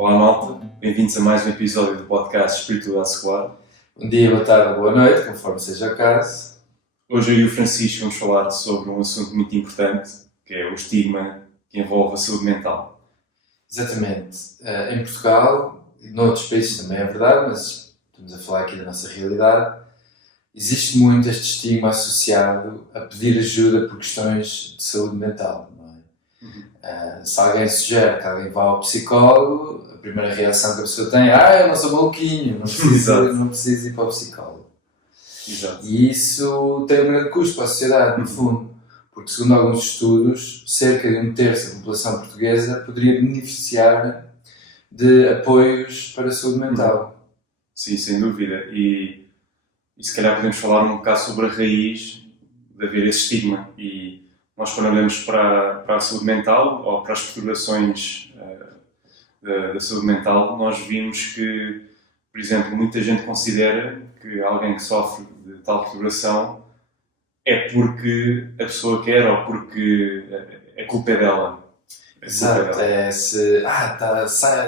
Olá malta, bem-vindos a mais um episódio do podcast Espiritualidade Secular. Bom dia, boa tarde, boa noite, conforme seja o caso. Hoje eu e o Francisco vamos falar sobre um assunto muito importante, que é o estigma que envolve a saúde mental. Exatamente. Em Portugal e noutros países também é verdade, mas estamos a falar aqui da nossa realidade, existe muito este estigma associado a pedir ajuda por questões de saúde mental, não é? Se alguém sugere que alguém vá ao psicólogo, a primeira reação que a pessoa tem é eu não sou maluquinho, não preciso ir para o psicólogo. Exato. E isso tem um grande custo para a sociedade, no fundo, porque segundo alguns estudos, cerca de um terço da população portuguesa poderia beneficiar de apoios para a saúde mental. Sim, sem dúvida. E se calhar podemos falar um bocado sobre a raiz de haver esse estigma. E nós, quando olhamos para a saúde mental ou para as perturbações da saúde mental, nós vimos que, por exemplo, muita gente considera que alguém que sofre de tal perturbação é porque a pessoa quer ou porque a culpa é dela. Exato,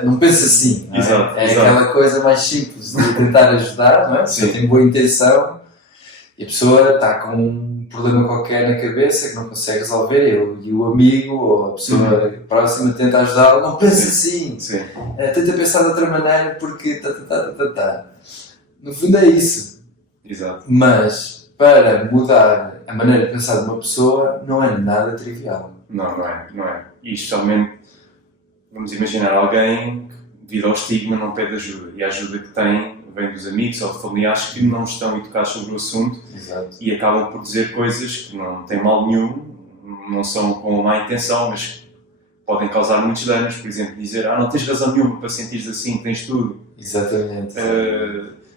não pensa assim, não é? Exato, é exato. Aquela coisa mais simples de tentar ajudar, não é? Sim. Tem boa intenção e a pessoa está com um problema qualquer na cabeça que não consegue resolver e o amigo ou a pessoa próxima tenta ajudá-lo, não pensa assim, Sim. Tenta pensar de outra maneira porque No fundo é isso. Exato. Mas para mudar a maneira de pensar de uma pessoa não é nada trivial. Não é. E especialmente, vamos imaginar alguém que, devido ao estigma, não pede ajuda. E a ajuda que tem vem dos amigos ou de familiares que não estão educados sobre o assunto. Exato. E acabam por dizer coisas que não têm mal nenhum, não são com má intenção, mas podem causar muitos danos. Por exemplo, dizer, não tens razão nenhuma para sentires assim, tens tudo. Exatamente.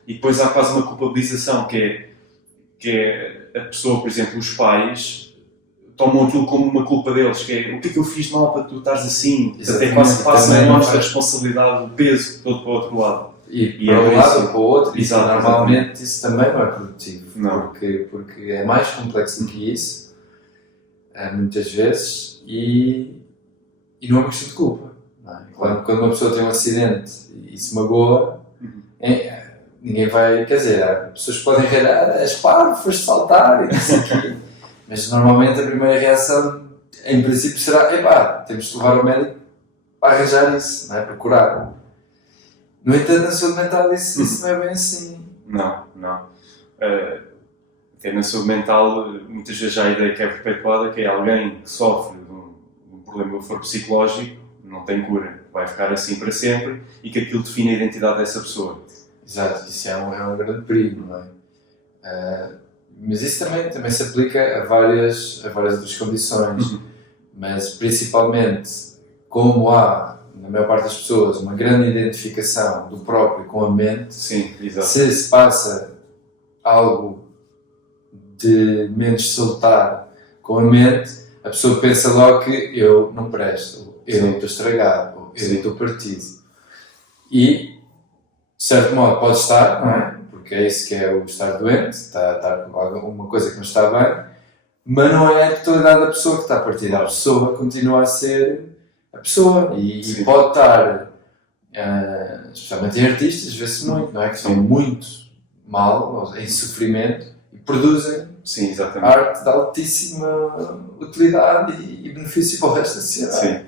E depois há quase uma culpabilização, que é a pessoa, por exemplo, os pais tomam aquilo como uma culpa deles, que é o que é que eu fiz de mal para tu estares assim? Até quase passa a nossa responsabilidade, o peso todo para o outro lado. E para um lado ou para o outro, e normalmente isso também não é produtivo, não. Porque é mais complexo do que isso, muitas vezes, e não é uma questão de culpa. Não é? Quando uma pessoa tem um acidente e se magoa, ninguém vai, quer dizer, há pessoas que podem ralhar, és parvo, foste saltar e não sei o quê. Mas normalmente a primeira reação, em princípio, será temos de levar ao médico para arranjar isso, não é? Para curar. No entanto, na saúde mental isso não é bem assim. Não. Até na saúde mental, muitas vezes há a ideia que é perpetuada, que é alguém que sofre de um problema que for psicológico, não tem cura, vai ficar assim para sempre e que aquilo define a identidade dessa pessoa. Exato, isso é um grande perigo, não é? Mas isso também se aplica a várias outras condições, mas principalmente como há, na maior parte das pessoas, uma grande identificação do próprio com a mente. Sim, exato. Se passa algo de menos salutar com a mente, a pessoa pensa logo que eu não presto, eu estou estragado, eu estou partido. E, de certo modo, pode estar, não é? Porque é isso que é o estar doente, está com alguma coisa que não está bem, mas não é a totalidade da pessoa que está partida. A pessoa continua a ser a pessoa e pode estar, especialmente em artistas, vê-se muito, não é? Que estão muito mal, em sofrimento, e produzem arte de altíssima utilidade e benefício para o resto da sociedade. Sim,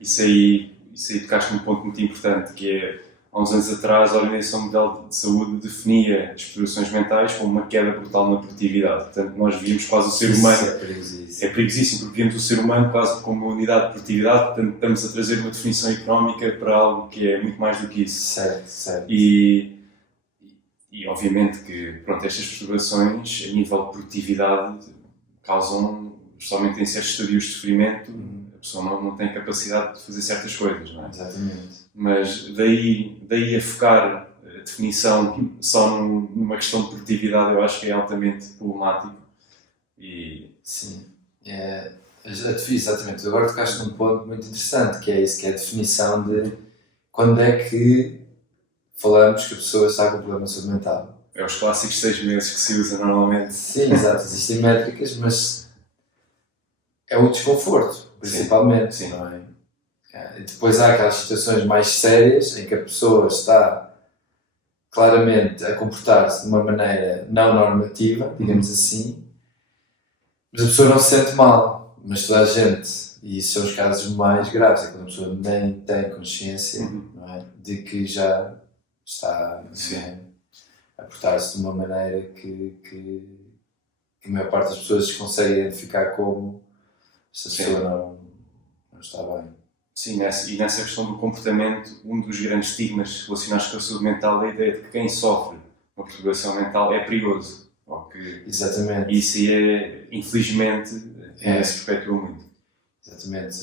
isso aí tocaste num ponto muito importante, que é, há uns anos atrás, a Organização Mundial de Saúde definia as perturbações mentais como uma queda brutal na produtividade. Portanto, nós víamos quase o ser humano... É perigosíssimo, porque víamos o ser humano quase como uma unidade de produtividade, portanto, estamos a trazer uma definição económica para algo que é muito mais do que isso. Certo. E obviamente que, estas perturbações, a nível de produtividade, causam, especialmente em certos estadios de sofrimento, a pessoa não tem capacidade de fazer certas coisas, não é? Exatamente. Mas daí a focar a definição só numa questão de produtividade, eu acho que é altamente problemático. Sim, exatamente. Agora tocaste num ponto muito interessante, que é isso, que é a definição de quando é que falamos que a pessoa está com problema de saúde mental. É os clássicos 6 meses que se usa normalmente. Sim, exato, existem métricas, mas é o desconforto, principalmente, Sim. não é? Depois há aquelas situações mais sérias em que a pessoa está claramente a comportar-se de uma maneira não normativa, digamos assim, mas a pessoa não se sente mal, mas toda a gente, e isso são os casos mais graves, é quando a pessoa nem tem consciência, não é, de que já está a portar-se de uma maneira que a maior parte das pessoas consegue identificar como esta pessoa não está bem. Sim, e nessa questão do comportamento, um dos grandes estigmas relacionados com a saúde mental é a ideia de que quem sofre uma perturbação mental é perigoso. Exatamente. E isso é, infelizmente, se perpetua muito. Exatamente.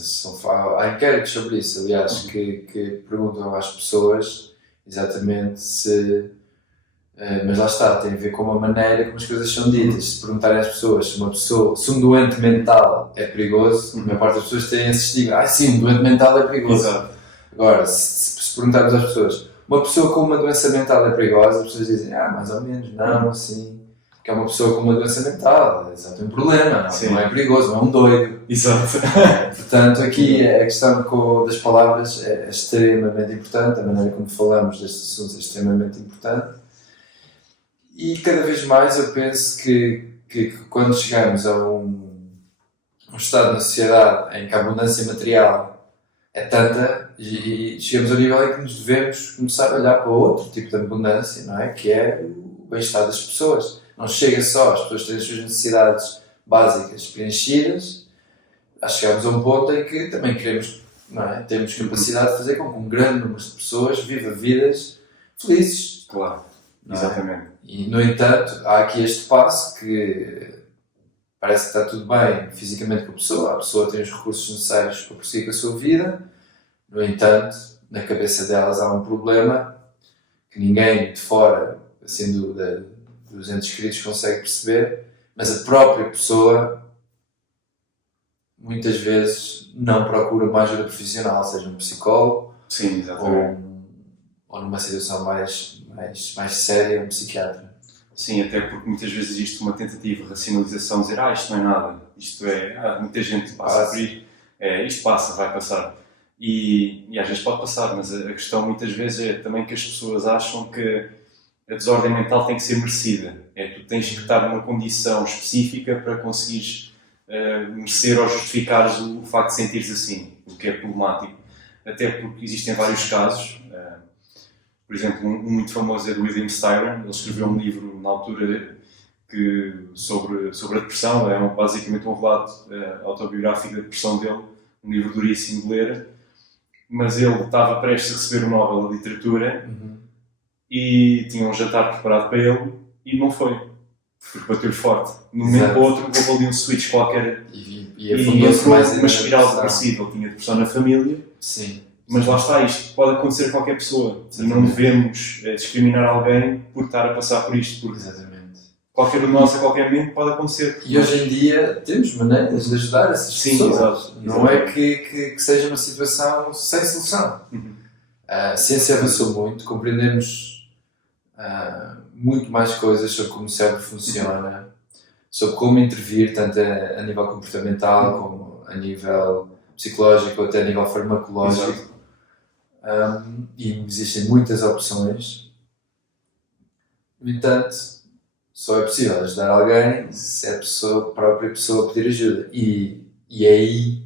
Há inquéritos sobre isso, aliás, que perguntam às pessoas exatamente se... mas lá está, tem a ver com a maneira como as coisas são ditas. Se perguntarem às pessoas se um doente mental é perigoso, a maior parte das pessoas tem esse estigma. Sim, um doente mental é perigoso. Exato. Agora, se perguntarmos às pessoas, uma pessoa com uma doença mental é perigosa, as pessoas dizem, mais ou menos, não, assim, que é uma pessoa com uma doença mental, tem um problema, não é perigoso, não é um doido. Exato. Portanto, aqui a questão das palavras é extremamente importante, a maneira como falamos destes assuntos é extremamente importante. E cada vez mais eu penso que quando chegamos a um estado na sociedade em que a abundância material é tanta e chegamos ao nível em que nos devemos começar a olhar para outro tipo de abundância, não é? Que é o bem-estar das pessoas. Não chega só as pessoas terem as suas necessidades básicas preenchidas, chegamos a um ponto em que também queremos, não é? Temos capacidade de fazer com que um grande número de pessoas viva vidas felizes. Claro, exatamente. E, no entanto, há aqui este passo que parece que está tudo bem fisicamente com a pessoa tem os recursos necessários para prosseguir com a sua vida, no entanto, na cabeça delas há um problema que ninguém de fora, assim dos entes queridos, consegue perceber, mas a própria pessoa muitas vezes não procura uma ajuda profissional, seja um psicólogo. Sim, exatamente. Ou numa situação mais séria, um psiquiatra. Sim, até porque muitas vezes existe uma tentativa de racionalização, dizer isto não é nada, isto é, muita gente passa por isto, isto passa, vai passar. E às vezes pode passar, mas a questão muitas vezes é também que as pessoas acham que a desordem mental tem que ser merecida. Tu tens que estar numa condição específica para conseguires merecer ou justificares o facto de sentires assim, o que é problemático. Até porque existem vários casos. Por exemplo, um muito famoso é do William Styron. Ele escreveu um livro na altura sobre a depressão. É basicamente um relato autobiográfico da depressão dele, um livro duríssimo de ler. Mas ele estava prestes a receber o Nobel da Literatura e tinha um jantar preparado para ele e não foi, porque bateu-lhe forte. No momento para o outro houve ali um switch qualquer e entrou numa espiral depressiva. Ele tinha depressão na família. Sim. Mas lá está, isto pode acontecer a qualquer pessoa. E não devemos discriminar alguém por estar a passar por isto. Porque qualquer um de nós, a qualquer momento, pode acontecer. E hoje em dia temos maneiras de ajudar essas pessoas. Exato. Não é que seja uma situação sem solução. A ciência avançou muito, compreendemos muito mais coisas sobre como o cérebro funciona, sobre como intervir, tanto a nível comportamental como a nível psicológico, até a nível farmacológico. E existem muitas opções. No entanto, só é possível ajudar alguém se a própria pessoa pedir ajuda. E é aí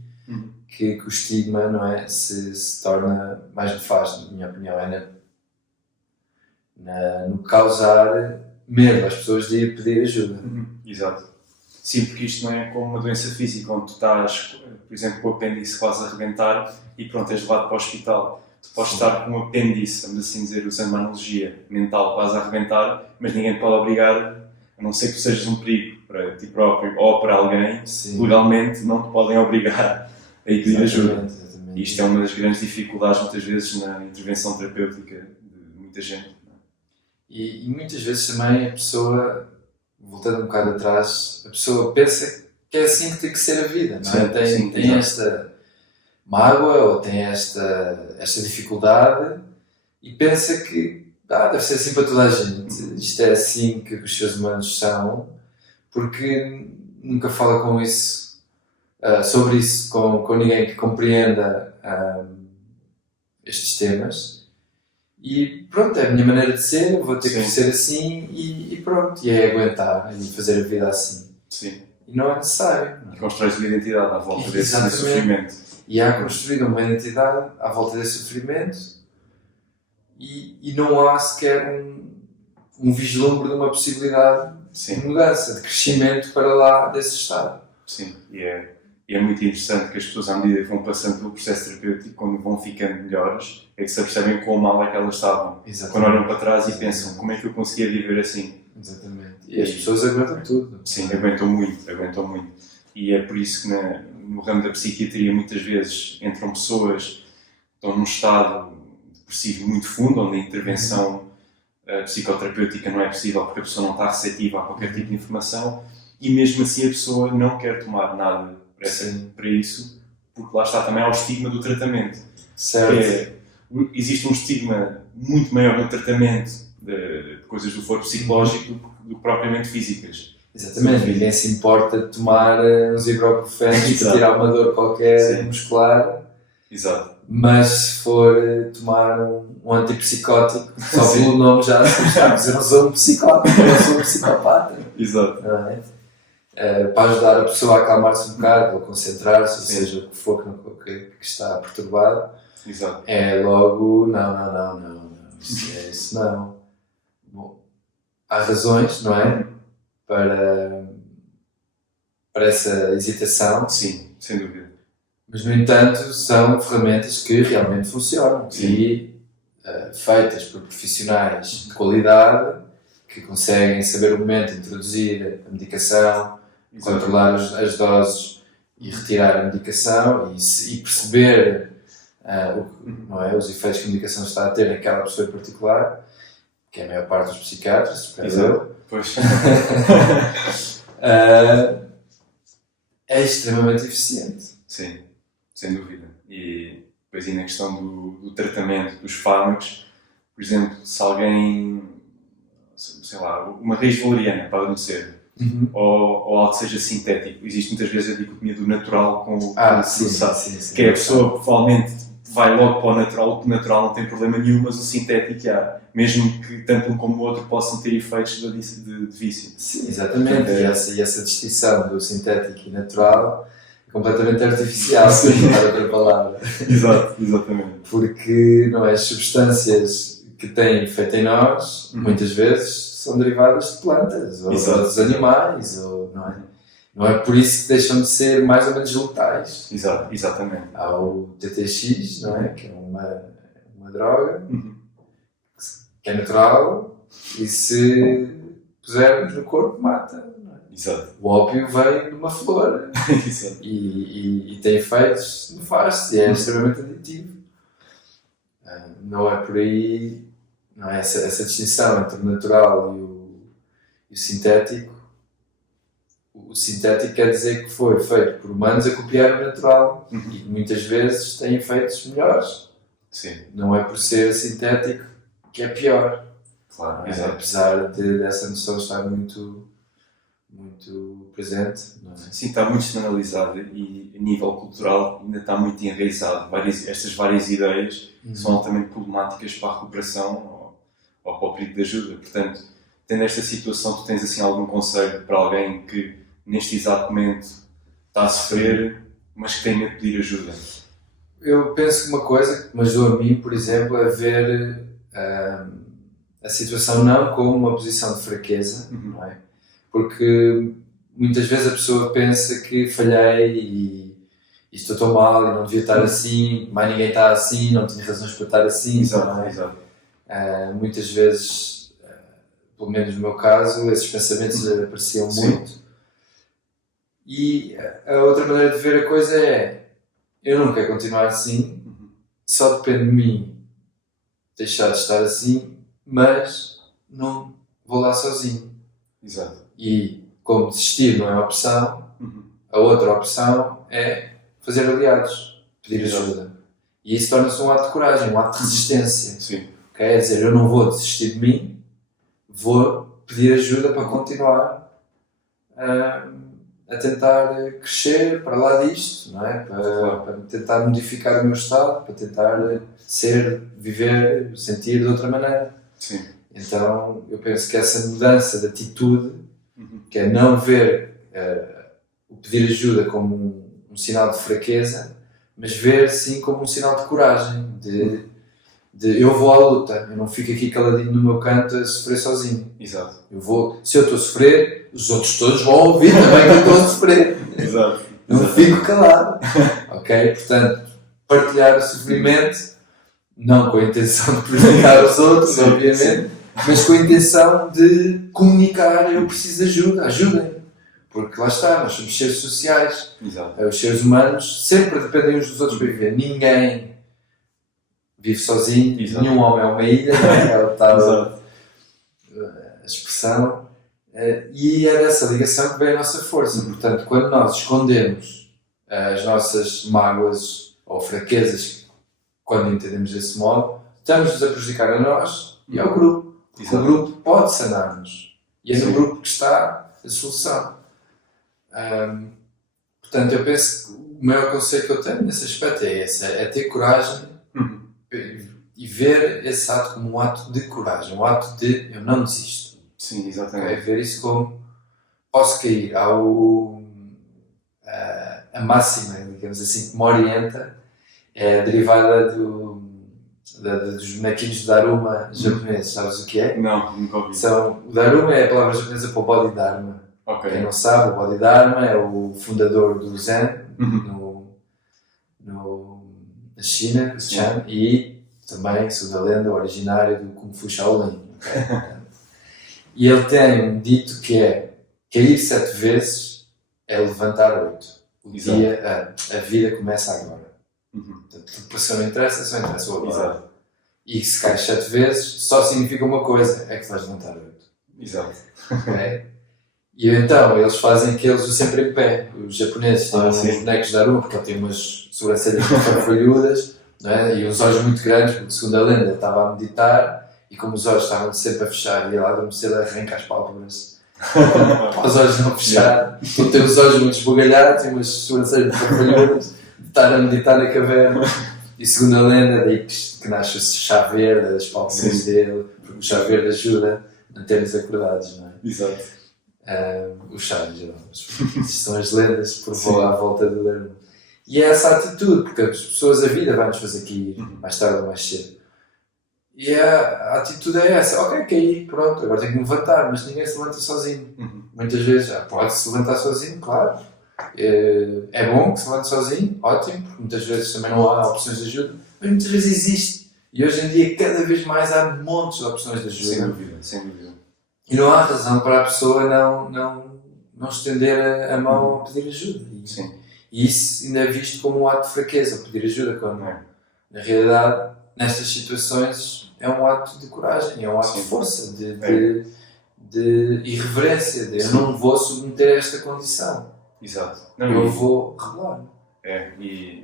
que o estigma, não é, se torna mais nefasto, na minha opinião. É no causar medo às pessoas de ir pedir ajuda. Exato. Sim, porque isto não é como uma doença física, onde tu estás, por exemplo, com o apêndice quase a arrebentar e pronto, és levado para o hospital. Tu podes estar com um apêndice, vamos assim dizer, usando uma analogia mental quase a arrebentar, mas ninguém te pode obrigar, a não ser que tu sejas um perigo para ti próprio ou para alguém, legalmente não te podem obrigar a ir pedir ajuda. E isto é uma das grandes dificuldades, muitas vezes, na intervenção terapêutica de muita gente. E muitas vezes também a pessoa, voltando um bocado atrás, a pessoa pensa que é assim que tem que ser a vida, não é? Tem esta mágoa ou tem esta dificuldade e pensa que deve ser assim para toda a gente. Isto é assim que os seres humanos são, porque nunca fala sobre isso com ninguém que compreenda estes temas e pronto, é a minha maneira de ser, eu vou ter que Sim. ser assim e pronto, e é aguentar e fazer a vida assim. Sim. E não é necessário. E constróis uma identidade à volta desse Exatamente. sofrimento. E há construído uma identidade à volta desse sofrimento e não há sequer um vislumbre de uma possibilidade Sim. de mudança, de crescimento para lá desse estado. Sim, e é muito interessante que as pessoas, à medida que vão passando pelo processo terapêutico, quando vão ficando melhores, é que se apercebem quão mal é que elas estavam. Exatamente. Quando olham para trás e pensam, como é que eu conseguia viver assim? Exatamente. E as pessoas aguentam tudo. Sim, aguentam muito. E é por isso que no ramo da psiquiatria muitas vezes entram pessoas que estão num estado depressivo muito fundo, onde a intervenção psicoterapêutica não é possível porque a pessoa não está receptiva a qualquer tipo de informação e mesmo assim a pessoa não quer tomar nada para isso, porque lá está também ao estigma do tratamento. Certo. Existe um estigma muito maior no tratamento de coisas do foro psicológico do que propriamente físicas. Exatamente, ninguém se importa de tomar uns ibuprofenos para tirar uma dor qualquer muscular. Exato. Mas se for tomar um antipsicótico, só pelo nome já sabes, eu não sou um psicótico, eu sou um psicopata. Exato. Não é? Para ajudar a pessoa a acalmar-se um bocado, ou concentrar-se, ou seja, o que for que está perturbado. Exato. É logo, não, isso não. Bom, há razões, não é? Para essa hesitação. Sim, sem dúvida. Mas, no entanto, são ferramentas que realmente funcionam. Sim. E feitas por profissionais de qualidade que conseguem saber o momento de introduzir a medicação, controlar as doses e retirar a medicação e perceber não é, os efeitos que a medicação está a ter naquela pessoa em particular, que é a maior parte dos psiquiatras, por exemplo. Pois. É extremamente eficiente. Sim, sem dúvida. E depois aí na questão do tratamento dos fármacos, por exemplo, se alguém, sei lá, uma raiz valeriana para adormecer, ou algo que seja sintético, existe muitas vezes a dicotomia do natural com o processado. Sim. Que é a pessoa provavelmente vai logo para o natural, que o natural não tem problema nenhum, mas o sintético há, mesmo que tanto um como o outro possam ter efeitos de vício. Sim, exatamente. E essa distinção do sintético e natural é completamente artificial, se usar outra palavra. Exato, exatamente. Porque não é, as substâncias que têm efeito em nós, muitas vezes, são derivadas de plantas ou dos animais, ou, não é? Não é por isso que deixam de ser mais ou menos letais. Exato, exatamente. Há o TTX, não é? Que é uma droga que é natural e se pusermos no corpo mata. Não é? Exato. O ópio vem de uma flor e tem efeitos nefastos e é extremamente aditivo. Não é por aí, não é? Essa distinção entre o natural e o sintético. O sintético quer dizer que foi feito por humanos a copiar o natural e muitas vezes tem efeitos melhores. Sim. Não é por ser sintético que é pior. Claro, apesar dessa noção estar muito, muito presente. Não é? Sim, está muito externalizada e a nível cultural ainda está muito enraizado. Estas várias ideias são altamente problemáticas para a recuperação ou para o pedido de ajuda. Portanto, tendo esta situação, tu tens assim algum conselho para alguém que neste exato momento está a sofrer, mas que tem medo de pedir ajuda? Eu penso que uma coisa que me ajudou a mim, por exemplo, é ver a situação não como uma posição de fraqueza, não é? Porque muitas vezes a pessoa pensa que falhei e estou tão mal e não devia estar assim, mais ninguém está assim, não tenho razões para estar assim. Exato, exato. Muitas vezes, pelo menos no meu caso, esses pensamentos apareciam muito. E a outra maneira de ver a coisa é: eu não quero continuar assim, só depende de mim deixar de estar assim, mas não vou lá sozinho. Exato. E como desistir não é opção, a outra opção é fazer aliados, pedir ajuda. E isso torna-se um ato de coragem, um ato de resistência. Sim. Quer dizer, eu não vou desistir de mim, vou pedir ajuda para continuar a a tentar crescer para lá disto, não é? Para tentar modificar o meu estado, para tentar ser, viver, sentir de outra maneira. Sim. Então eu penso que essa mudança de atitude, que é não ver o pedir ajuda como um sinal de fraqueza, mas ver sim como um sinal de coragem, de eu vou à luta, eu não fico aqui caladinho no meu canto a sofrer sozinho. Exato. Se eu estou a sofrer, os outros todos vão ouvir também que eu estou a sofrer. Exato. Não fico calado. Ok? Portanto, partilhar o sofrimento, não com a intenção de prejudicar os outros, Sim, obviamente, sim. mas com a intenção de comunicar, eu preciso de ajuda, ajudem. Porque lá está, nós somos seres sociais. Exato. Os seres humanos sempre dependem uns dos outros para viver. Ninguém vive sozinho, Exato. nenhum homem é uma ilha, não é? Ela está Exato. a expressão. E é dessa ligação que vem a nossa força. Portanto, quando nós escondemos as nossas mágoas ou fraquezas, quando entendemos desse modo, estamos-nos a prejudicar a nós e ao grupo. Porque Exato. o grupo pode sanar-nos. E é no Sim. grupo que está a solução. Portanto, eu penso que o maior conselho que eu tenho nesse aspecto é esse: é ter coragem e ver esse ato como um ato de coragem, um ato de eu não desisto. Sim, É exatamente. ver isso como posso cair. Há a máxima, digamos assim, que me orienta, é derivada dos bonequinhos de Daruma japoneses. Sabes o que é? Não, nunca ouvi. O Daruma é a palavra japonesa para o Bodhidharma. Ok. Quem não sabe, o Bodhidharma é o fundador do Zen na China, Chan, e também, segundo a lenda, originário do Kung Fu Shaolin. Okay? E ele tem um dito que é: cair 7 vezes é levantar 8. A vida começa agora. Portanto, o que passou não interessa, só interessa o agora. Exato. E se cais 7 vezes, só significa uma coisa: é que vais levantar 8. Exato. Okay? E então, eles fazem aqueles do sempre em pé. Os japoneses têm uns bonecos de Daruma, porque ele tem umas sobrancelhas muito farfalhudas, não é? E uns olhos muito grandes, porque segundo a lenda ele estava a meditar, e como os olhos estavam sempre a fechar, e ele a adormecer, ele arranca as pálpebras para os olhos não fechar. Então tem os olhos muito esbugalhados e umas sobrancelhas farfalhudas, de estar a meditar na caverna. E segundo a lenda, daí que nasce o chá verde, as pálpebras dele, porque o chá verde ajuda a termos acordados, não é? Exato. Os chás, em geral. São as lendas por à volta do Daruma. E é essa atitude, porque as pessoas, a vida vai-nos fazer cair mais tarde ou mais cedo. E a atitude é essa: ok, caí, pronto, agora tenho que me levantar, mas ninguém se levanta sozinho. Muitas vezes pode-se levantar sozinho, claro. É bom que se levante sozinho, ótimo, porque muitas vezes também não há opções de ajuda, mas muitas vezes existe. E hoje em dia, cada vez mais há montes de opções de ajuda. Sem dúvida, sem dúvida. E não há razão para a pessoa não estender a mão a pedir ajuda. E isso ainda é visto como um ato de fraqueza, pedir ajuda, quando na realidade, nestas situações, é um ato de coragem, é um ato de força, de irreverência, de eu não vou submeter a esta condição. Exato. Eu vou revelar. E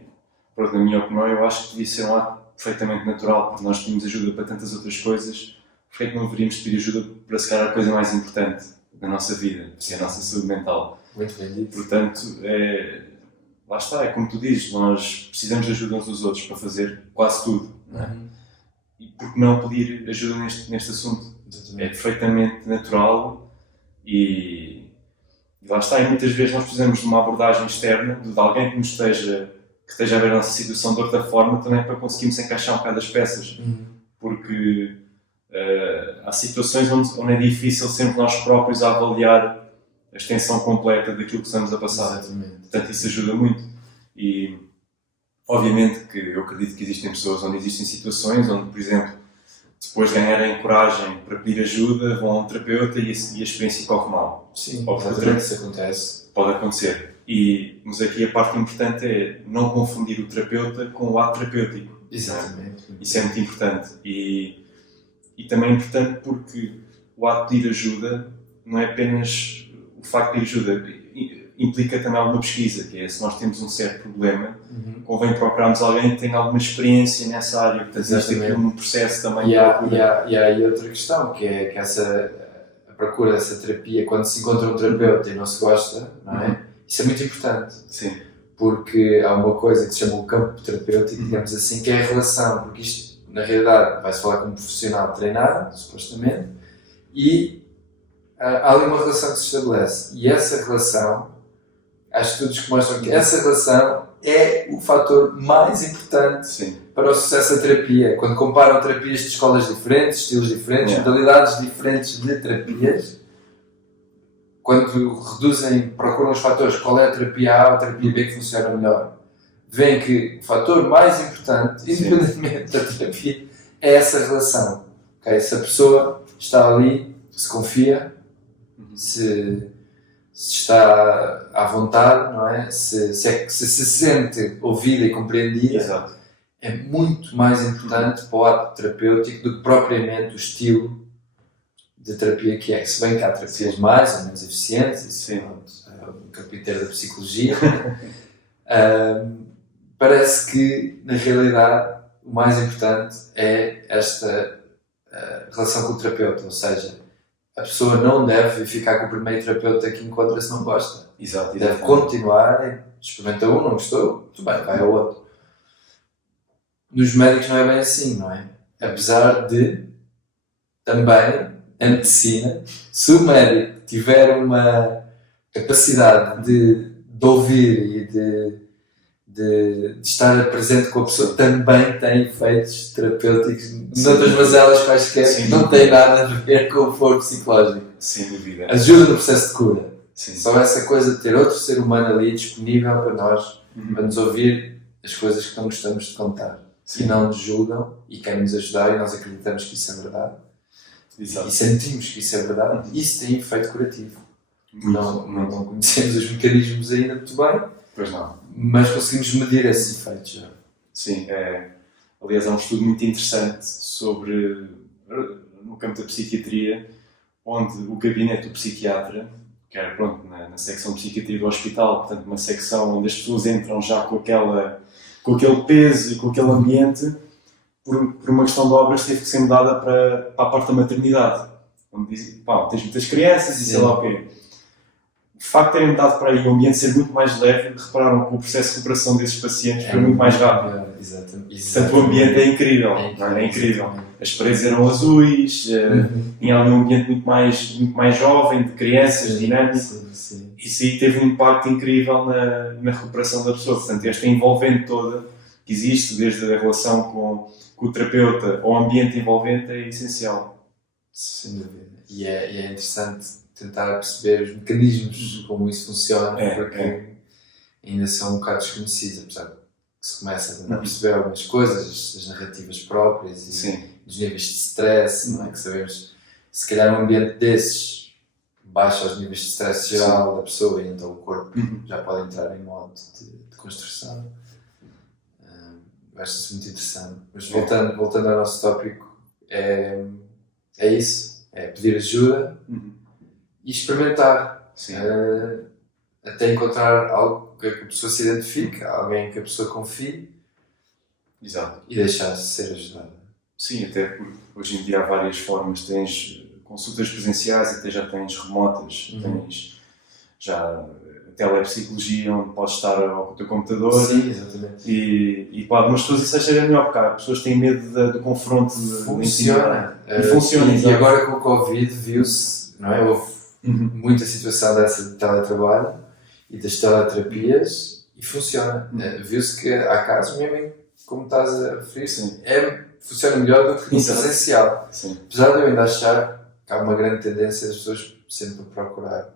pronto, na minha opinião, eu acho que devia ser um ato perfeitamente natural, porque nós pedimos ajuda para tantas outras coisas. Porque é que não deveríamos pedir ajuda para se calhar a coisa mais importante da nossa vida, que é a nossa saúde mental? Muito bem dito. Portanto, lá está, é como tu dizes, nós precisamos de ajuda uns dos outros para fazer quase tudo. Não é? E por que não pedir ajuda neste assunto? É perfeitamente natural e lá está, e muitas vezes nós precisamos de uma abordagem externa, de alguém que esteja a ver a nossa situação de outra forma, também para conseguirmos encaixar um bocado as peças. Porque há situações onde é difícil sermos nós próprios a avaliar a extensão completa daquilo que estamos a passar. Exatamente. Portanto, isso ajuda muito. E, obviamente, que eu acredito que existem pessoas onde existem situações onde, por exemplo, depois de ganharem coragem para pedir ajuda, vão a um terapeuta e a experiência corre mal. Sim, exatamente, isso acontece. Pode acontecer. Mas aqui a parte importante é não confundir o terapeuta com o ato terapêutico. Exatamente. Isso é muito importante. E também é importante porque o ato de pedir ajuda não é apenas o facto de pedir ajuda, implica também alguma pesquisa, que é se nós temos um certo problema, convém procurarmos alguém que tenha alguma experiência nessa área. Portanto, existe aqui um processo também de procura. E há aí outra questão, que é que a procura dessa terapia, quando se encontra um terapeuta e não se gosta, não é? Isso é muito importante. Sim. Porque há uma coisa que se chama o campo terapêutico, digamos assim, que é a relação, porque isto, na realidade, vai-se falar com um profissional treinado, supostamente, e há ali uma relação que se estabelece. E essa relação, há estudos que mostram que essa relação é o fator mais importante Sim. para o sucesso da terapia. Quando comparam terapias de escolas diferentes, estilos diferentes, modalidades diferentes de terapias, quando procuram os fatores, qual é a terapia A ou a terapia B que funciona melhor, veem que o fator mais importante, independentemente da terapia, é essa relação. Okay? Se a pessoa está ali, se confia, se está à vontade, não é? Se sente ouvida e compreendida, Exato. é muito mais importante para o ato terapêutico do que propriamente o estilo de terapia que é. Se bem que há terapias mais ou menos eficientes, isso é um capítulo da psicologia, parece que, na realidade, o mais importante é esta relação com o terapeuta, ou seja, a pessoa não deve ficar com o primeiro terapeuta que encontra se não gosta. Exato. Deve continuar, experimenta um, não gostou, muito bem, vai ao outro. Nos médicos não é bem assim, não é? Apesar de, também, a medicina, se o médico tiver uma capacidade de ouvir e de estar presente com a pessoa, também tem efeitos terapêuticos noutras mazelas quaisquer que não têm nada a ver com o foro psicológico. Sem dúvida. Ajuda no processo de cura. Sim. Só essa coisa de ter outro ser humano ali disponível para nós, para nos ouvir as coisas que não gostamos de contar. E não nos julgam e querem nos ajudar e nós acreditamos que isso é verdade. Exato. E sentimos que isso é verdade. Isso tem efeito curativo. Não conhecemos os mecanismos ainda muito bem. Pois não. Mas conseguimos medir esses efeitos já. Sim, aliás, há um estudo muito interessante no campo da psiquiatria, onde o gabinete do psiquiatra, que era na secção de psiquiatria do hospital, portanto uma secção onde as pessoas entram já com aquele peso e com aquele ambiente, por uma questão de obras teve que ser mudada para a parte da maternidade, onde diz, tens muitas crianças e sei lá o quê. O facto de terem mudado para aí o ambiente ser muito mais leve, repararam que o processo de recuperação desses pacientes foi muito mais rápido. Exatamente. Portanto, o ambiente é incrível. É incrível. As paredes eram azuis, tinha ali um ambiente muito mais jovem, de crianças, dinâmico. Sim. Isso aí teve um impacto incrível na recuperação da pessoa. Portanto, esta envolvente toda que existe, desde a relação com o terapeuta ao ambiente envolvente, é essencial. Sem dúvida. E é interessante tentar perceber os mecanismos, como isso funciona, porque ainda são um bocado desconhecidos, apesar de que se começa a tentar perceber algumas coisas, as narrativas próprias e os níveis de stress, não é? Que sabemos, se calhar um ambiente desses baixa os níveis de stress geral da pessoa e então o corpo já pode entrar em modo de construção. Acho isso muito interessante. Mas voltando ao nosso tópico, é isso, é pedir ajuda e experimentar, até encontrar algo que a pessoa se identifique, alguém que a pessoa confie. Exato. E deixar-se ser ajudada. Sim, até porque hoje em dia há várias formas, tens consultas presenciais, até já tens remotas, tens já a telepsicologia onde podes estar ao teu computador. Sim, exatamente. E para algumas pessoas isso é melhor, porque as pessoas têm medo do confronto. Funciona. Funciona. E agora com o Covid viu-se, não é? Houve muita situação dessa de teletrabalho e das teleterapias e funciona. Viu-se que há casos, mesmo como estás a referir, funciona melhor do que no presencial. Sim. Apesar de eu ainda achar que há uma grande tendência das pessoas sempre procurar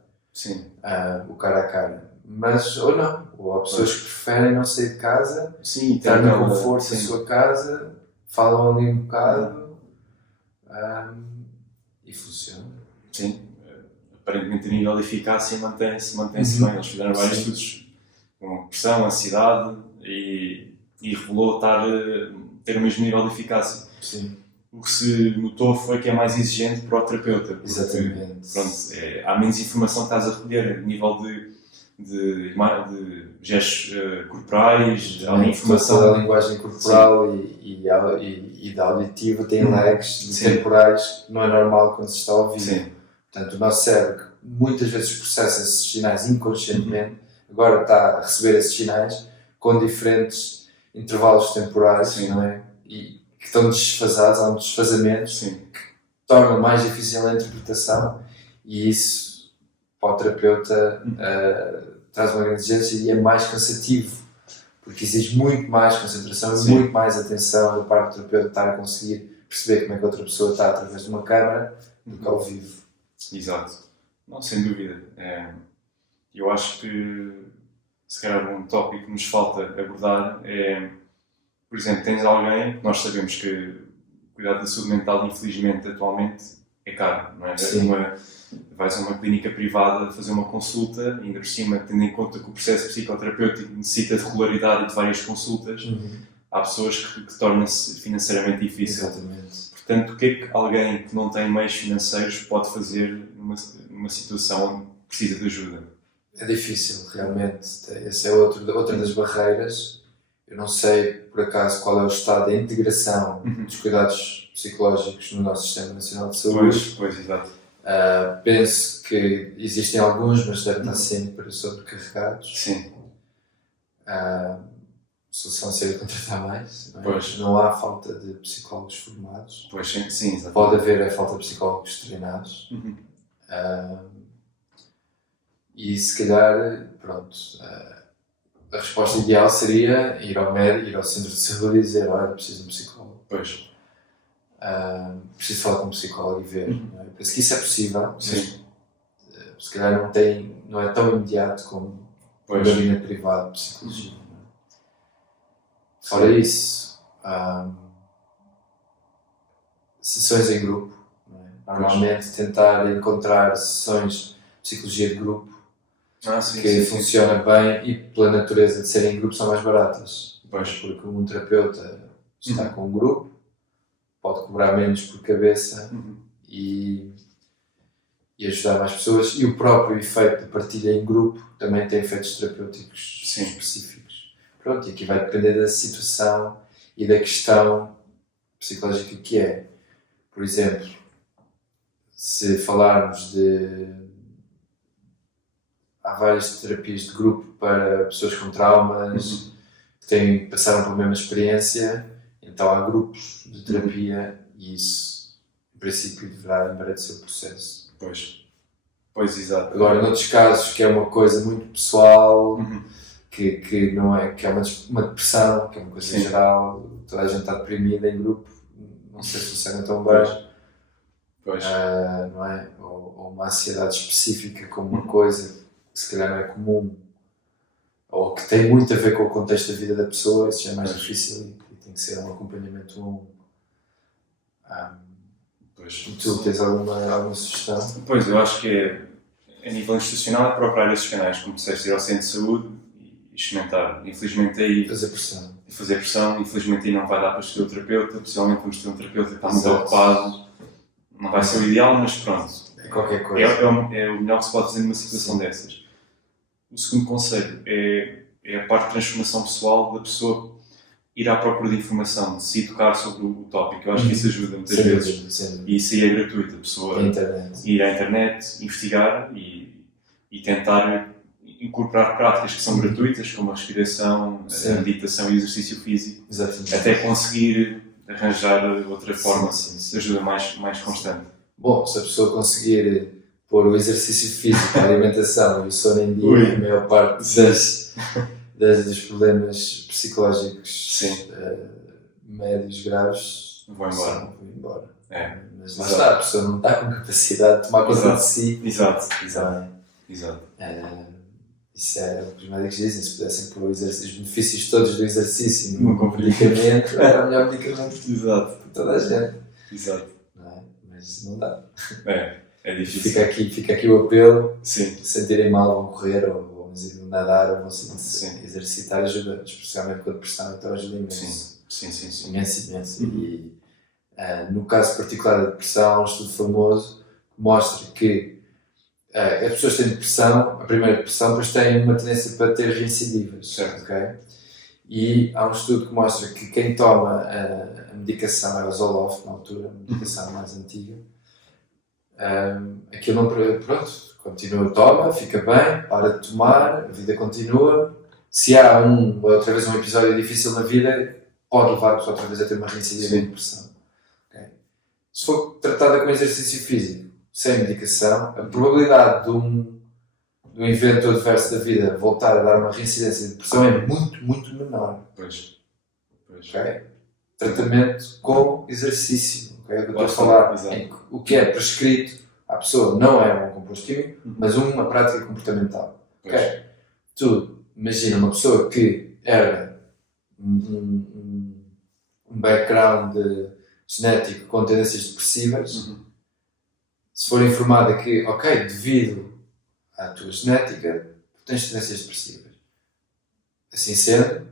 o cara a cara. Mas, ou não. Ou há pessoas que preferem não sair de casa, estar no conforto da sua casa, falam ali um bocado e funciona. Sim. Aparentemente, a nível de eficácia, mantém-se bem. Eles fizeram vários estudos com pressão, ansiedade e revelou ter o mesmo nível de eficácia. Sim. O que se notou foi que é mais exigente para o terapeuta. Porque, exatamente. Há menos informação que estás a recolher a nível de gestos corporais, há informação. Toda a linguagem corporal e da auditiva tem lags temporais que não é normal quando se está a ouvir. Portanto, o nosso cérebro muitas vezes processa esses sinais inconscientemente, agora está a receber esses sinais com diferentes intervalos temporais, não é? E que estão desfasados, há um desfazamento que torna mais difícil a interpretação, e isso para o terapeuta traz uma grande exigência e é mais cansativo, porque exige muito mais concentração e muito mais atenção da parte do terapeuta estar a conseguir perceber como é que a outra pessoa está através de uma câmara do que ao vivo. Exato. Não, sem dúvida. Eu acho que se calhar um tópico que nos falta abordar é, por exemplo, tens alguém que nós sabemos que cuidar da saúde mental, infelizmente, atualmente é caro, não é? Vais a uma clínica privada fazer uma consulta, ainda por cima, tendo em conta que o processo psicoterapêutico necessita de regularidade e de várias consultas, há pessoas que torna-se financeiramente difícil. Exatamente. Portanto, o que é que alguém que não tem meios financeiros pode fazer numa situação onde precisa de ajuda? É difícil, realmente. Essa é outra das barreiras. Eu não sei, por acaso, qual é o estado da integração dos cuidados psicológicos no nosso Sistema Nacional de Saúde. Pois, exato. Penso que existem alguns, mas devem estar sempre sobrecarregados. Sim. A solução seria contratar mais. Não é? Pois. Não há falta de psicólogos formados. Pois, sim, exatamente. Pode haver a falta de psicólogos treinados. E se calhar, pronto, a resposta ideal seria ir ao médico, ir ao centro de saúde e dizer: olha, preciso de um psicólogo. Pois. Preciso falar com um psicólogo e ver. Não é? Penso que isso é possível, mas se calhar não é tão imediato como um gabinete privado de psicologia. Não é? Fora isso, sessões em grupo. Não é? Normalmente tentar encontrar sessões de psicologia de grupo que funciona bem, e pela natureza de serem em grupo são mais baratas. Porque um terapeuta está com um grupo, pode cobrar menos por cabeça e ajudar mais pessoas, e o próprio efeito de partilha em grupo também tem efeitos terapêuticos específicos. Pronto, e aqui vai depender da situação e da questão psicológica que é. Por exemplo, se falarmos há várias terapias de grupo para pessoas com traumas que passaram pela mesma experiência, então há grupos de terapia e isso, em princípio, deverá embaraçar o processo. Pois, exato. Agora, noutros casos, que é uma coisa muito pessoal, que não é, que é uma depressão, que é uma coisa geral, toda a gente está deprimida em grupo, não sei se funciona tão bem. Não é? Ou uma ansiedade específica como uma coisa que se calhar não é comum, ou que tem muito a ver com o contexto da vida da pessoa, isso já é mais difícil e tem que ser um acompanhamento longo. Tu tens alguma sugestão? Pois, eu acho que a nível institucional é procurar esses canais, como disseste, ir ao centro de saúde e experimentar. Infelizmente aí... Fazer pressão. Infelizmente aí não vai dar para escolher o terapeuta, possivelmente vamos ter um terapeuta que está muito ocupado. Não vai ser o ideal, mas pronto. É qualquer coisa. É o melhor que se pode fazer numa situação dessas. O segundo conselho é a parte de transformação pessoal da pessoa ir à procura de informação, se educar sobre o tópico. Eu acho que isso ajuda muitas vezes. E isso aí é gratuito. A pessoa ir à internet, investigar e tentar incorporar práticas que são gratuitas, como a respiração, a meditação e o exercício físico, até conseguir arranjar outra forma de ajuda mais constante. Bom, se a pessoa conseguir pôr o exercício físico, a alimentação e o sono em dia, a maior parte dos problemas psicológicos médios graves vão embora. Mas lá está, a pessoa não está com capacidade de tomar conta de si. Exato. Isso é o que os médicos dizem: se pudessem pôr os benefícios todos do exercício num medicamento, era o melhor medicamento para toda a gente. Não é? Mas não dá. É difícil. Fica aqui o apelo: se sentirem mal, vão correr, ou vão nadar, ou vão se exercitar, ajuda, especialmente com a depressão, então ajuda imenso. Imenso. E no caso particular da depressão, há um estudo famoso que mostra que as pessoas têm depressão, a primeira depressão, depois têm uma tendência para ter reincidivas. Okay? E há um estudo que mostra que quem toma a medicação, era o Zoloft na altura, a medicação mais antiga, aquilo não, pronto, continua, toma, fica bem, para de tomar, a vida continua. Se há outra vez um episódio difícil na vida, pode levar a pessoa outra vez a ter uma reincidência de depressão. Okay? Se for tratada com exercício físico, sem medicação, a probabilidade de um evento adverso da vida voltar a dar uma reincidência de depressão é muito, muito menor. Pois. Okay? Tratamento com exercício. Okay? É o que eu estou a falar. O que é prescrito à pessoa não é um composto químico, mas uma prática comportamental. Okay? Tu imagina uma pessoa que herda um background genético com tendências depressivas, se for informada que, ok, devido à tua genética, tu tens tendências depressivas. Assim sendo,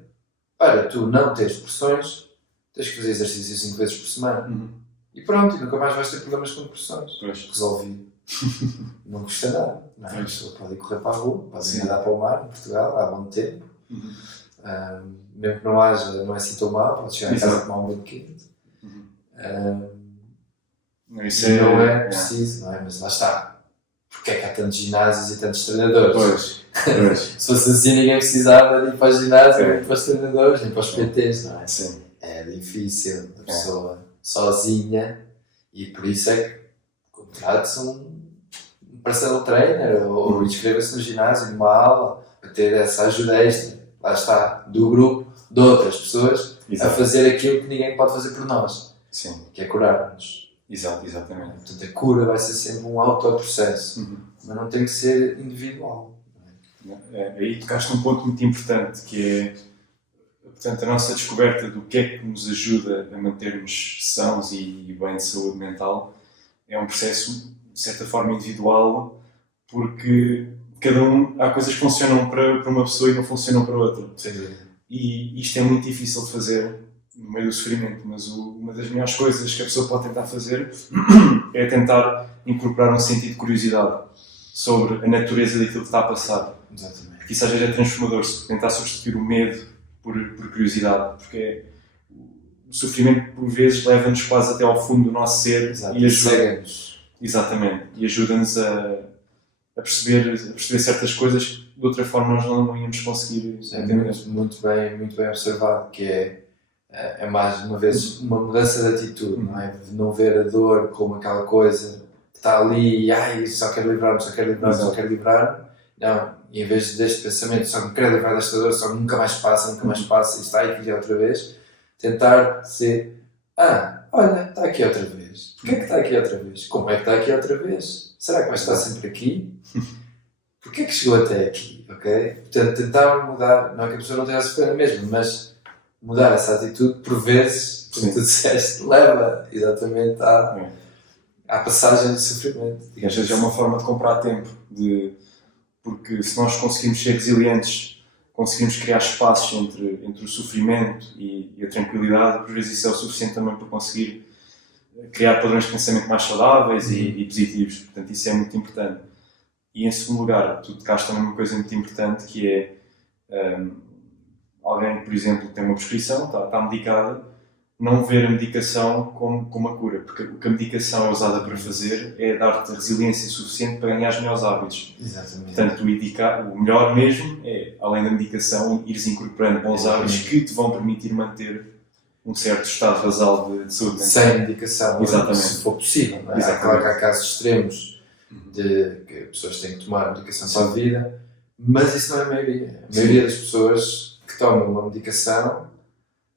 para tu não teres depressões, tens que fazer exercício 5 vezes por semana. E pronto, e nunca mais vais ter problemas com depressões. Resolvido. Não custa nada. Não é? A pessoa pode ir correr para a rua, pode ir nadar para o mar, em Portugal, há bom tempo. Mesmo que não haja, não é assim tão mal, pode chegar a casa e tomar um banho quente. Não é preciso, não é? Mas lá está. Porque é que há tantos ginásios e tantos treinadores? Se fosse assim, ninguém precisava de ir para os ginásios, nem para os treinadores, nem para os PTs, não é? Sim. É difícil a pessoa sozinha, e por isso é que contrata-se um personal trainer ou inscreva-se no ginásio, numa aula, para ter essa ajuda extra, lá está, do grupo, de outras pessoas, a fazer aquilo que ninguém pode fazer por nós, que é curar-nos. Exatamente. Portanto, a cura vai ser sempre um autoprocesso, mas não tem que ser individual. Aí tocaste num ponto muito importante, que é, portanto, a nossa descoberta do que é que nos ajuda a mantermos sãos e bem de saúde mental é um processo, de certa forma, individual, porque há coisas que funcionam para uma pessoa e não funcionam para outra. E isto é muito difícil de fazer no meio do sofrimento, mas uma das melhores coisas que a pessoa pode tentar fazer é tentar incorporar um sentido de curiosidade sobre a natureza daquilo que está a passar. Exatamente. Porque isso às vezes é transformador, se tentar substituir o medo por curiosidade, porque o sofrimento por vezes leva-nos quase até ao fundo do nosso ser e ajuda-nos. Exatamente, e ajuda-nos a perceber certas coisas que de outra forma nós não íamos conseguir entender. Muito bem observado, que é mais uma vez uma mudança de atitude, não é? De não ver a dor como aquela coisa que está ali e só quero livrar-me. Não, e em vez deste pensamento, só me quero livrar desta dor, só nunca mais passa, e está aqui outra vez, tentar dizer, olha, está aqui outra vez. Porquê que está aqui outra vez? Como é que está aqui outra vez? Será que vai estar sempre aqui? Porquê que chegou até aqui? Okay? Portanto, tentar mudar, não é que a pessoa não tenha a sofrer mesmo, mas mudar essa atitude, por vezes, como tu disseste, leva exatamente à passagem do sofrimento. E às vezes é uma forma de comprar tempo, porque se nós conseguimos ser resilientes, conseguimos criar espaços entre o sofrimento e a tranquilidade, por vezes isso é o suficiente também para conseguir criar padrões de pensamento mais saudáveis e positivos. Portanto, isso é muito importante. E em segundo lugar, tu tocaste também uma coisa muito importante, que é alguém, por exemplo, que tem uma prescrição, está medicada, não ver a medicação como uma cura, porque o que a medicação é usada para fazer é dar-te resiliência suficiente para ganhar os melhores hábitos. Exatamente. Portanto, o melhor mesmo é, além da medicação, ires incorporando bons hábitos que te vão permitir manter um certo estado basal de saúde mental. Sem medicação, exatamente, se for possível. Não é? Claro que há casos extremos de que as pessoas têm que tomar medicação para a vida, mas isso não é a maioria. A maioria das pessoas que tomam uma medicação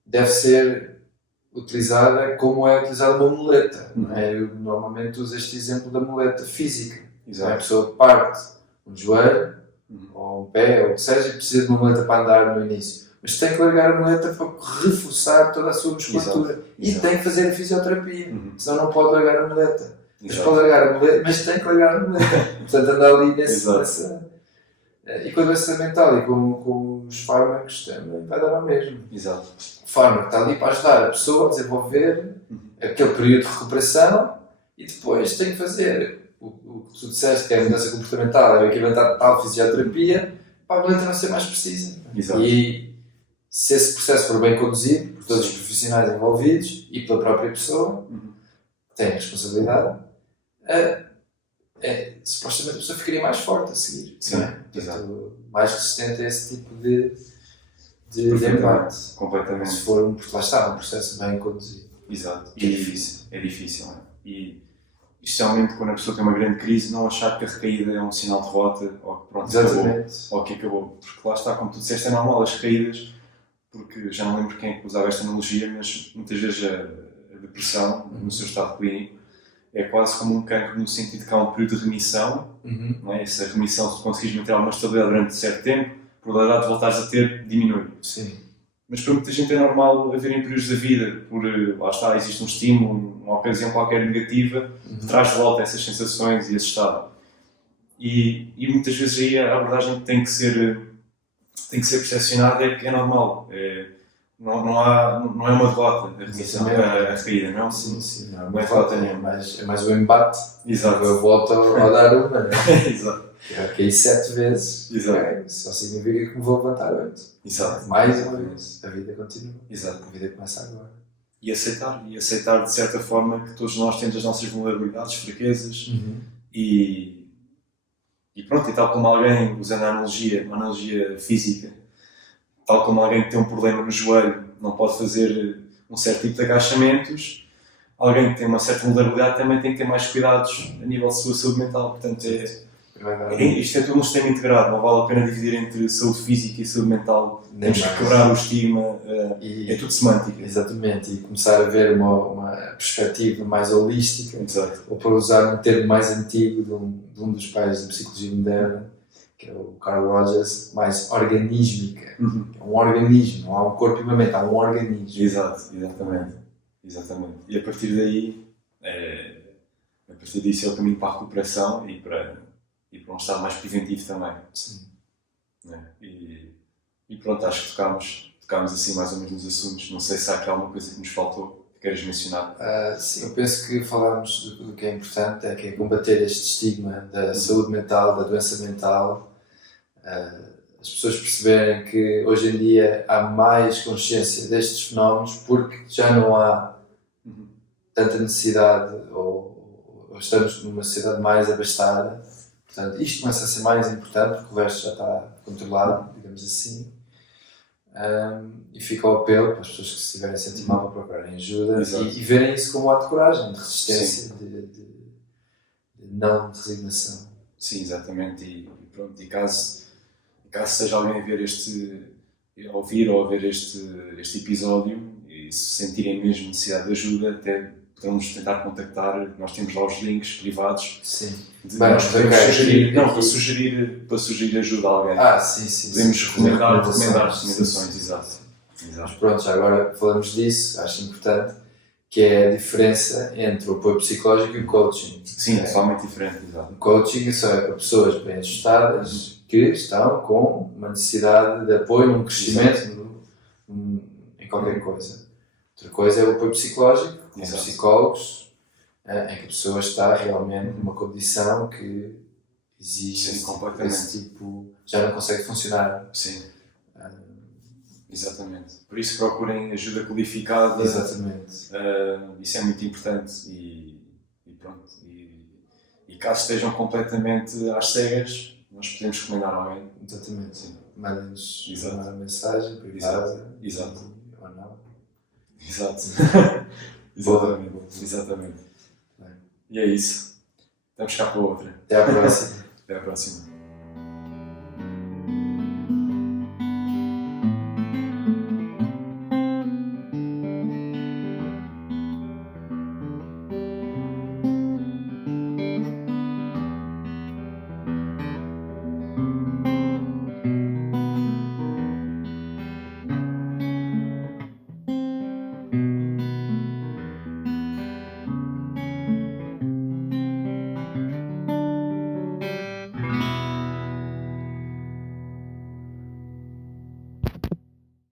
deve ser utilizada como é utilizada uma muleta. Não é? Eu normalmente uso este exemplo da muleta física. Não é? A pessoa parte um joelho, ou um pé, ou o que seja, e precisa de uma muleta para andar no início. Mas tem que largar a muleta para reforçar toda a sua musculatura. E tem que fazer a fisioterapia, senão não pode largar a muleta. Mas pode largar a muleta, mas tem que largar a muleta. Portanto, anda ali nessa... E com a doença mental e com os fármacos também vai dar ao mesmo. Exato. O fármaco está ali para ajudar a pessoa a desenvolver aquele período de recuperação e depois tem que fazer o que tu disseste, que é a mudança comportamental, é o equivalente à tal fisioterapia, para a muleta não ser mais precisa. Exato. E se esse processo for bem conduzido por todos os profissionais envolvidos e pela própria pessoa, que tem a responsabilidade, supostamente a pessoa ficaria mais forte a seguir. Sim, não é? exato. Mais resistente a esse tipo de embate. Completamente. Se for porque lá está, um processo bem conduzido. Exato. É difícil. É difícil, não é? E especialmente quando a pessoa tem uma grande crise, não achar que a recaída é um sinal de derrota ou que pronto, acabou. Ou que acabou. Porque lá está, como tu disseste, é normal as recaídas, porque já não lembro quem é que usava esta analogia, mas muitas vezes a depressão, no seu estado clínico, é quase como um cancro no sentido que há um período de remissão, não é? Essa remissão, se conseguires manter alguma estabilidade durante certo tempo, a probabilidade de voltares a ter diminui. Sim. Mas para muita gente é normal haverem períodos da vida, por lá está, existe um estímulo, uma ocasião qualquer negativa, que traz de volta essas sensações e esse estado. E muitas vezes aí a abordagem tem que ser percepcionada, é que é normal. Não é uma derrota a recaída, não? Sim, não é Não uma é derrota, nenhuma. é mais um embate. Exato. Eu volto a dar uma, né? Exato. Eu caí 7 vezes. Exato. Okay? Só significa que me vou levantar 8. Exato. Mais uma vez. A vida continua. Exato. A vida começa agora. E aceitar de certa forma que todos nós temos as nossas vulnerabilidades, fraquezas e pronto, e tal como alguém, usando uma analogia física, tal como alguém que tem um problema no joelho não pode fazer um certo tipo de agachamentos, alguém que tem uma certa vulnerabilidade também tem que ter mais cuidados a nível de sua saúde mental. Portanto, isto é todo um sistema integrado, não vale a pena dividir entre saúde física e saúde mental. Temos que quebrar o estigma, é tudo semântica. Exatamente, e começar a ver uma perspectiva mais holística. Exato. Ou para usar um termo mais antigo de um dos pais da psicologia moderna, que é o Carl Rogers, mais organísmica. É um organismo, não há um corpo e uma mente, há um organismo. Exatamente. E a partir daí, disso é o caminho para a recuperação e para um estado mais preventivo também. Sim. E pronto, acho que tocámos assim mais ou menos nos assuntos. Não sei se há aqui alguma coisa que nos faltou que queres mencionar. Sim, eu penso que falarmos do que é importante, que é combater este estigma da saúde mental, da doença mental. As pessoas perceberem que hoje em dia há mais consciência destes fenómenos porque já não há tanta necessidade ou estamos numa sociedade mais abastada. Portanto, isto começa a ser mais importante porque o resto já está controlado, digamos assim. E fica o apelo para as pessoas que se estiverem a sentir mal para procurarem ajuda e verem isso como um ato de coragem, de resistência, de não de resignação. Sim, exatamente. E pronto, e caso seja alguém a ver ouvir ou a ver este episódio e se sentirem mesmo necessidade de ajuda, até podemos tentar contactar, nós temos lá os links privados. Sim. Nós podemos sugerir para sugerir ajuda a alguém. Sim. Podemos recomendar recomendações, exato. Mas pronto, já agora falamos disso, acho importante, que é a diferença entre o apoio psicológico e o coaching. Sim, é totalmente diferente, exato. O coaching é só para pessoas bem ajustadas que estão com uma necessidade de apoio, um crescimento em qualquer coisa. Outra coisa é o apoio psicológico, com psicólogos, em que a pessoa está realmente numa condição que exige esse tipo, já não consegue funcionar. Sim. Exatamente. Por isso procurem ajuda qualificada. Exatamente. Isso é muito importante e pronto. E caso estejam completamente às cegas, nós podemos recomendar alguém. Exatamente. Sim. Mandem-nos uma mensagem privada. Exato. Ou não. Exato. Exatamente. E é isso. Estamos cá para outra. Até à próxima. Até à próxima.